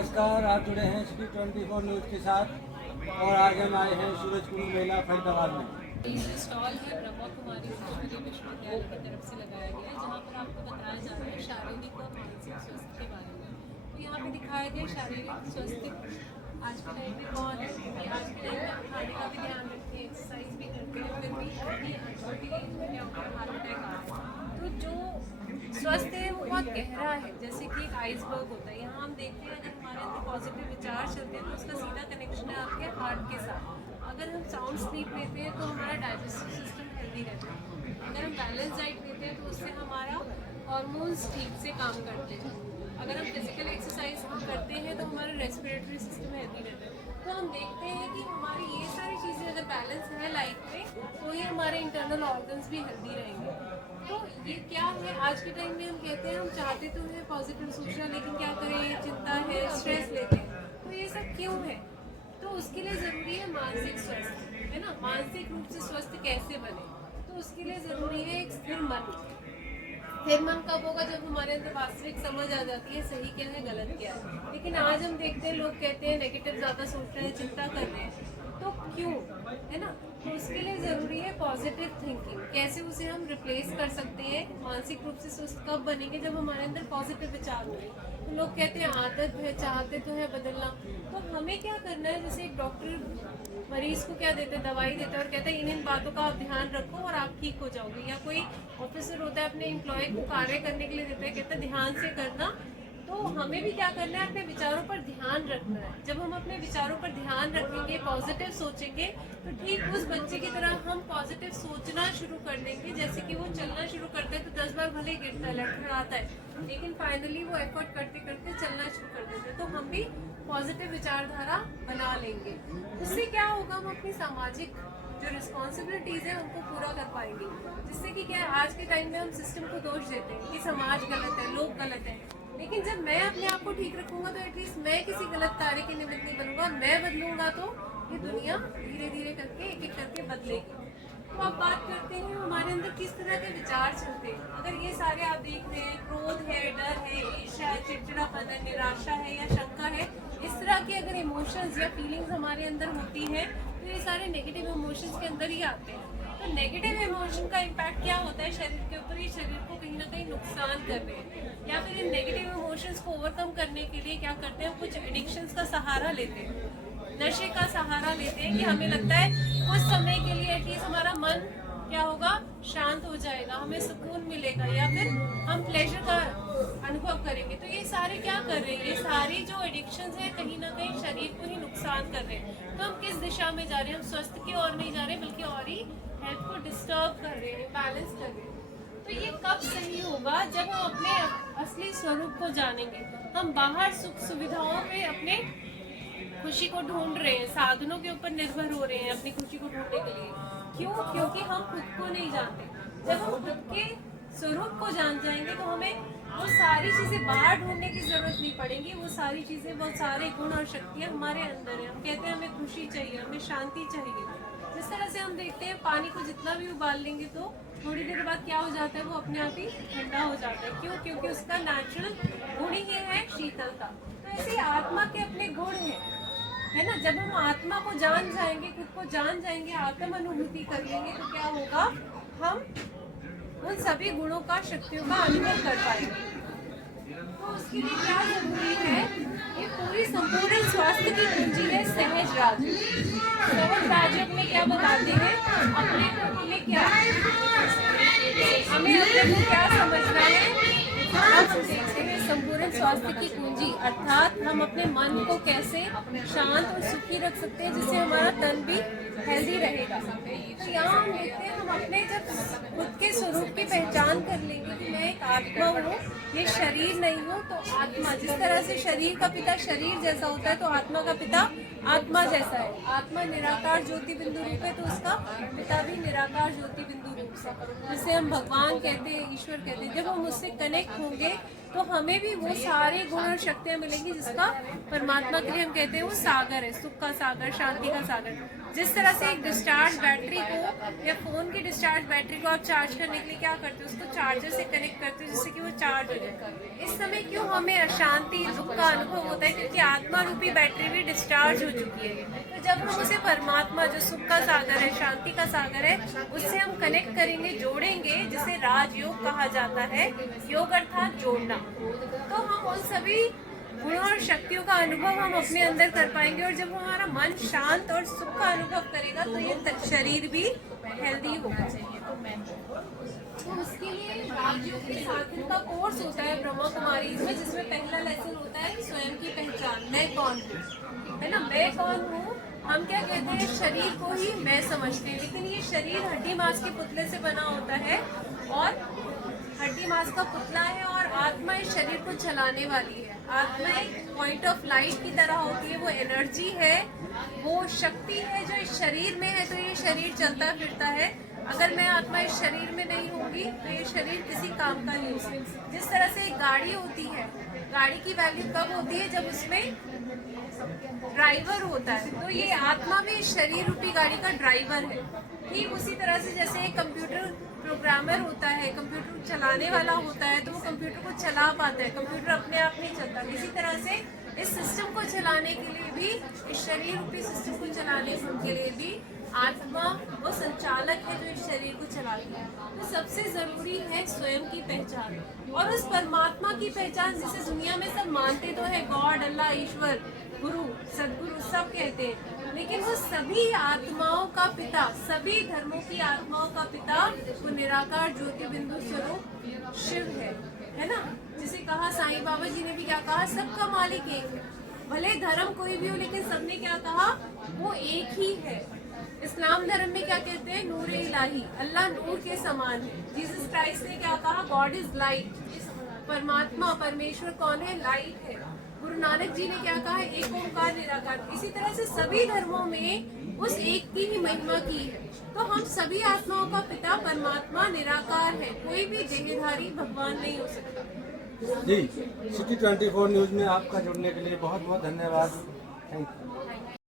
नमस्कार, आप जुड़े हैं सिटी 24 न्यूज़ के साथ और आज हम आए हैं सूरजकुंड मेला फरीदाबाद में। ये जो स्टॉल है ब्रह्मा कुमारी संस्कृति विश्वविद्यालय की तरफ से लगाया गया है, जहाँ पर आपको बताया जा रहा है शारीरिक और मानसिक स्वास्थ्य के बारे में। तो यहाँ पे दिखाया गया शारीरिक स्वास्थ्य आज के टाइम में कौन है, क्योंकि आज के टाइम में हम खाने का भी ध्यान रखते हैं, एक्सरसाइज भी करते हैं, फिर भी अपनी छोटी एज में क्या होता है, हार्ट अटैक आ रहा है। तो जो स्वास्थ्य है वो बहुत गहरा है, जैसे कि एक आइसबर्ग होता है। यहाँ हम देखते हैं अगर हमारे अंदर पॉजिटिव विचार चलते हैं तो उसका सीधा कनेक्शन है आपके हार्ट के साथ। अगर हम साउंड स्लीप लेते हैं तो हमारा डाइजेस्टिव सिस्टम हेल्दी रहता है। अगर हम बैलेंस डाइट लेते हैं तो उससे हमारा हार्मोन्स ठीक से काम करते हैं। अगर हम फिजिकल एक्सरसाइज करते हैं तो हमारा रेस्पिरेटरी सिस्टम हेल्दी रहता है। तो हम देखते हैं कि हमारी ये सारी चीज़ें अगर बैलेंस है लाइफ में तो ही हमारे इंटरनल ऑर्गन्स भी हेल्दी रहेंगे। तो ये क्या है, आज के टाइम में हम कहते हैं हम चाहते तो हैं पॉजिटिव सोचना, लेकिन क्या करें, चिंता है, स्ट्रेस लेते हैं। तो ये सब क्यों है? तो उसके लिए ज़रूरी है मानसिक स्वास्थ्य, है ना। मानसिक रूप से स्वस्थ कैसे बने, तो उसके लिए ज़रूरी है एक स्थिर मन। स्थिर मन कब होगा? जब हमारे अंदर वास्तविक समझ आ जाती है सही क्या है, गलत क्या है। लेकिन आज हम देखते हैं लोग कहते हैं नेगेटिव ज़्यादा सोच रहे हैं, चिंता कर रहे हैं, तो क्यों, है ना। तो उसके लिए ज़रूरी है पॉजिटिव थिंकिंग। कैसे उसे हम रिप्लेस कर सकते हैं? मानसिक रूप से स्वस्थ कब बनेंगे? जब हमारे अंदर पॉजिटिव विचार होंगे। तो लोग कहते हैं आदत है, चाहते तो है बदलना। तो हमें क्या करना है? जैसे एक डॉक्टर मरीज को क्या देते हैं, दवाई देते हैं और कहते हैं इन बातों का आप ध्यान रखो और आप ठीक हो जाओगे। या कोई ऑफिसर होता है अपने एम्प्लॉय को कार्य करने के लिए देता है, कहता है ध्यान से करना। तो हमें भी क्या करना है? अपने विचारों पर ध्यान रखना है। जब हम अपने विचारों पर ध्यान रखेंगे, पॉजिटिव सोचेंगे, तो ठीक उस बच्चे की तरह हम पॉजिटिव सोचना शुरू कर देंगे। जैसे कि वो चलना शुरू करते हैं तो 10 बार भले गिरता है, लड़खड़ाता है, लेकिन फाइनली वो एफर्ट करते करते चलना शुरू कर देते हैं। तो हम भी पॉजिटिव विचारधारा बना लेंगे। उससे क्या होगा? हम अपनी सामाजिक जो रिस्पॉन्सिबिलिटीज़ है उनको पूरा कर पाएंगे। जिससे कि क्या है, आज के टाइम में हम सिस्टम को दोष देते हैं कि समाज गलत है, लोग गलत हैं। लेकिन जब मैं अपने आप को ठीक रखूंगा तो एटलीस्ट मैं किसी गलत कार्य के निमित्त नहीं बनूंगा। और मैं बदलूंगा तो ये दुनिया धीरे धीरे करके एक एक करके बदलेगी। तो अब बात करते हैं हमारे अंदर किस तरह के विचार चलते हैं। अगर ये सारे आप देख रहे हैं, क्रोध है, डर है, ईर्ष्या है, चिड़चिड़ापन है, निराशा है या शंका है, इस तरह के अगर इमोशंस या फीलिंग्स हमारे अंदर होती हैं तो ये सारे नेगेटिव इमोशंस के अंदर ही आते हैं। तो नेगेटिव इमोशन का इम्पैक्ट क्या होता है शरीर के ऊपर? ये शरीर को कहीं ना कहीं नुकसान कर रहे हैं। या फिर इन नेगेटिव इमोशंस को ओवरकम करने के लिए क्या करते हैं, कुछ एडिक्शंस का सहारा लेते हैं, नशे का सहारा लेते हैं कि हमें लगता है कुछ समय के लिए एटलीस्ट हमारा मन क्या होगा, शांत हो जाएगा, हमें सुकून मिलेगा, या फिर हम प्लेजर का अनुभव करेंगे। तो ये सारे क्या कर रहे हैं? ये सारी जो एडिक्शंस है कहीं ना कहीं शरीर को ही नुकसान कर रहे हैं। तो हम किस दिशा में जा रहे हैं? हम स्वस्थ की ओर नहीं जा रहे, बल्कि और ही हेल्थ को डिस्टर्ब कर रहे हैं, बैलेंस कर रहे हैं। तो ये कब सही होगा? जब हम अपने असली स्वरूप को जानेंगे। हम बाहर सुख सुविधाओं में अपने खुशी को ढूंढ रहे हैं, साधनों के ऊपर निर्भर हो रहे हैं अपनी खुशी को ढूंढने के लिए। क्यों? क्योंकि हम खुद को नहीं जानते। जब हम खुद के स्वरूप को जान जाएंगे तो हमें वो सारी चीज़ें बाहर ढूंढने की जरूरत नहीं पड़ेगी। वो सारी चीज़ें, बहुत सारे गुण और शक्तियाँ हमारे अंदर है। हम कहते हैं हमें खुशी चाहिए, हमें शांति चाहिए। जिस तरह से हम देखते हैं पानी को जितना भी उबाल लेंगे तो थोड़ी देर बाद क्या हो जाता है, वो अपने आप ही ठंडा हो जाता है। क्यों? क्योंकि उसका नेचुरल गुण ही है शीतलता। तो ऐसे आत्मा के अपने गुण हैं, है ना। जब हम आत्मा को जान जाएंगे, खुद को जान जाएंगे, आत्म अनुभूति कर लेंगे, तो क्या होगा, हम उन सभी गुणों का, शक्तियों का अनुभव कर पाएंगे। तो उसके लिए क्या जरूरी है? ये पूरी संपूर्ण स्वास्थ्य की कुंजी है सहज राज। सहज राज में क्या बताते हैं? अपने को हमें क्या, हमें अपने को क्या समझना है? हम देखते हैं संपूर्ण स्वास्थ्य की कुंजी, अर्थात हम अपने मन को कैसे शांत और सुखी रख सकते हैं जिससे हमारा तन भी हेल्दी रहेगा। तो यहाँ हम देखते हैं, हम अपने जब खुद के स्वरूप की पहचान कर लेंगे कि मैं एक आत्मा हूँ, ये शरीर नहीं हूँ। तो आत्मा, जिस तरह से शरीर का पिता शरीर जैसा होता है तो आत्मा का पिता आत्मा जैसा है। आत्मा निराकार ज्योति बिंदु रूप है तो उसका पिता भी निराकार ज्योति बिंदु रूप से, जिसे हम भगवान कहते हैं, ईश्वर कहते हैं। जब हम उससे कनेक्ट होंगे तो हमें भी वो सारे गुण और शक्तियाँ मिलेंगी जिसका परमात्मा के लिए हम कहते हैं वो सागर है, सुख का सागर, शांति का सागर। जिस तरह से एक डिस्चार्ज बैटरी को या फोन की डिस्चार्ज बैटरी को आप चार्ज करने के लिए क्या करते हो, उसको चार्जर से कनेक्ट करते हो जिससे कि वो चार्ज हो जाए। इस समय क्यों हमें अशांति दुख का अनुभव होता है, क्योंकि आत्मा रूपी बैटरी भी डिस्चार्ज हो चुकी है। तो जब हम उसे परमात्मा जो सुख का सागर है, शांति का सागर है, उससे हम कनेक्ट करेंगे, जोड़ेंगे, जिसे राजयोग कहा जाता है। योग अर्थात जोड़ना। तो हम उन सभी गुणों और शक्तियों का अनुभव हम अपने अंदर कर पाएंगे। और जब हमारा मन शांत और सुख का अनुभव करेगा तो ये शरीर भी हेल्दी होगा चाहिए। तो उसके लिए राजयोग के साधन का कोर्स होता है ब्रह्मा कुमारी में, जिसमें पहला लेसन होता है स्वयं की पहचान, मैं कौन हूँ, है ना। मैं कौन हूँ, हम क्या कहते हैं, शरीर को ही मैं समझते हैं, लेकिन ये शरीर हड्डी मांस के पुतले से बना होता है और हड्डी मांस का पुतला है, और आत्मा इस शरीर को चलाने वाली है। आत्मा एक पॉइंट ऑफ लाइट की तरह होती है, वो एनर्जी है, वो शक्ति है जो इस शरीर में है, तो ये शरीर चलता फिरता है। अगर मैं आत्मा इस शरीर में नहीं होगी तो ये शरीर किसी काम का नहीं होगा। जिस तरह से एक गाड़ी होती है, गाड़ी की वैल्यू कब होती है, जब उसमें ड्राइवर होता है। तो ये आत्मा भी इस शरीर रूपी गाड़ी का ड्राइवर है। ठीक उसी तरह से जैसे एक कंप्यूटर प्रोग्रामर होता है, कंप्यूटर चलाने वाला होता है, तो वो कंप्यूटर को चला पाता है, कंप्यूटर अपने आप नहीं चलता। इसी तरह से इस सिस्टम को चलाने के लिए भी, इस शरीर रूपी सिस्टम को चलाने के लिए भी आत्मा वो संचालक है जो इस शरीर को चलाती है। तो सबसे जरूरी है स्वयं की पहचान, और उस परमात्मा की पहचान जिसे दुनिया में सब मानते तो है, गॉड, अल्लाह, ईश्वर, गुरु, सदगुरु सब कहते हैं, लेकिन वो सभी आत्माओं का पिता, सभी धर्मों की आत्माओं का पिता वो निराकार ज्योति बिंदु स्वरूप शिव है ना। जिसे कहा साईं बाबा जी ने भी क्या कहा, सबका मालिक एक है। भले धर्म कोई भी हो, लेकिन सबने क्या कहा, वो एक ही है। इस्लाम धर्म में क्या कहते हैं, नूर इलाही, अल्लाह नूर के समान है। जीसस क्राइस्ट ने क्या कहा, गॉड इज लाइट, परमात्मा परमेश्वर कौन है, लाइट है। गुरु नानक जी ने क्या कहा, एक ओंकार निराकार। इसी तरह से सभी धर्मों में उस एक की ही महिमा की है। तो हम सभी आत्माओं का पिता परमात्मा निराकार है, कोई भी देहधारी भगवान नहीं हो सकता। जी, सिटी 24 न्यूज़ में आपका जुड़ने के लिए बहुत बहुत धन्यवाद। Thank you.